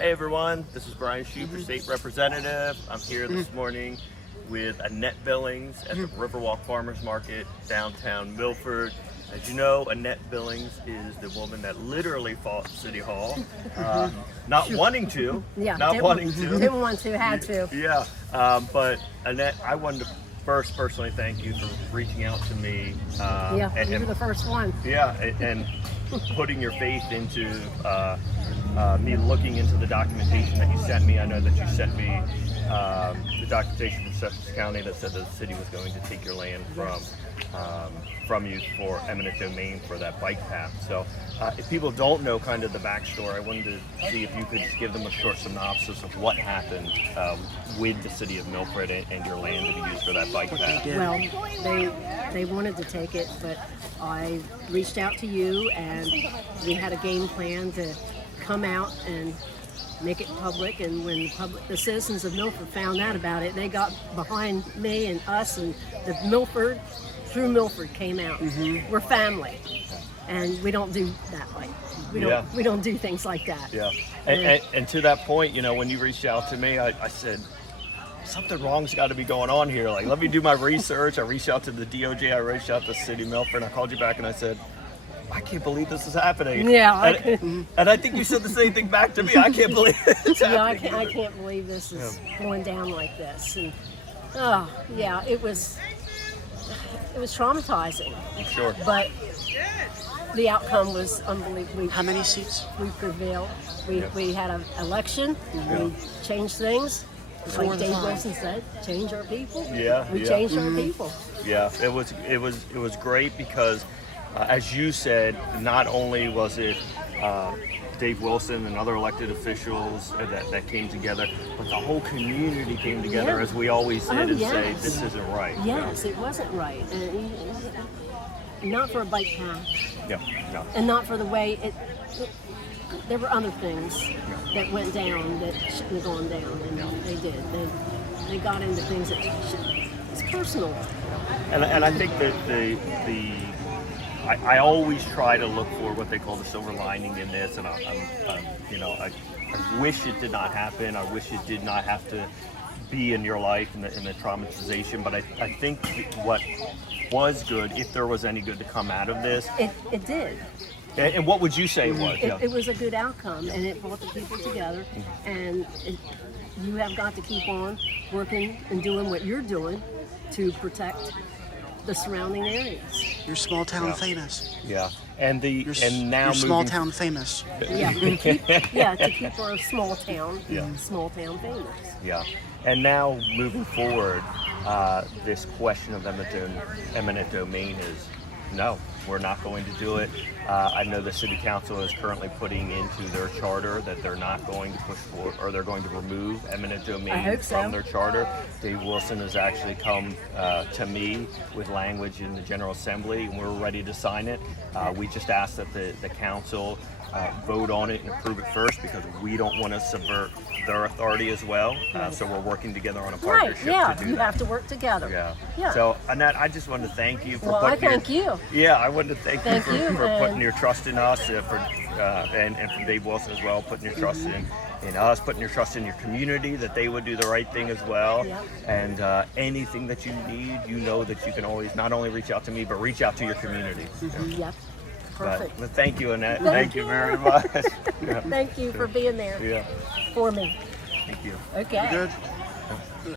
Hey everyone, this is Brian Shupe, State Representative. I'm here this morning with Annette Billings at the Riverwalk Farmers Market, downtown Milford. As you know, Annette Billings is the woman that literally fought City Hall, not wanting to, Didn't want to, had to. Yeah, but Annette, I wanted to first personally thank you for reaching out to me. You were the first one. Yeah, and putting your faith into me looking into the documentation that you sent me. I know that you sent me the documentation from Sussex County that said the city was going to take your land from you for eminent domain for that bike path. So if people don't know kind of the backstory, I wanted to see if you could just give them a short synopsis of what happened with the city of Milford and your land to be used for that bike path. Well, they wanted to take it, but I reached out to you and we had a game plan to come out and make it public, and when the citizens of Milford found out about it, they got behind me and us, and the Milford came out. We're family, and we don't do that like we don't do things like that. Yeah, and to that point, you know, when you reached out to me, I said something wrong's got to be going on here. Like, let me do my research. I reached out to the DOJ, I reached out to the city of Milford, and I called you back and I said, I can't believe this is happening. Yeah, and I think you said the same thing back to me. I can't believe it's happening. I can't believe this is going down like this. And it was traumatizing. Sure. But the outcome was unbelievable. How many seats? We prevailed. We had an election. We changed things. Like Dave Wilson said, change our people. We changed our people. Yeah, it was great because, as you said, not only was it Dave Wilson and other elected officials that came together, but the whole community came together, as we always said, say, this isn't right. Yes, it wasn't right. And not for a bike path. No. And not for the way there were other things that went down that shouldn't have gone down, and they did. They got into things that it's personal. And I think that I always try to look for what they call the silver lining in this, and I wish it did not happen. I wish it did not have to be in your life and the traumatization. But I think what was good, if there was any good to come out of this, it did. And what would you say it was? It was a good outcome, and it brought the people together. And you have got to keep on working and doing what you're doing to protect the surrounding areas. You're small town famous. Yeah, and now you're small town famous. Yeah, to keep our small town famous. Yeah, and now moving forward, this question of eminent domain is no, we're not going to do it. I know the city council is currently putting into their charter that they're not going to push forward, or they're going to remove eminent domain from their charter. Dave Wilson has actually come to me with language in the General Assembly, and we're ready to sign it. We just asked that the council vote on it and approve it first, because we don't want to subvert their authority as well. So we're working together on a partnership to do you that. have to work together. Yeah. So Annette, I just wanted to thank you for I thank you. Yeah, I wanted to thank you for putting your trust in us, and from Dave Wilson as well, putting your trust in us, putting your trust in your community, that they would do the right thing as well. And anything that you need, you know that you can always not only reach out to me, but reach out to your community. Yep. Perfect. But thank you, Annette. Thank you very much. Thank you for being there for me. Thank you. Okay. Good.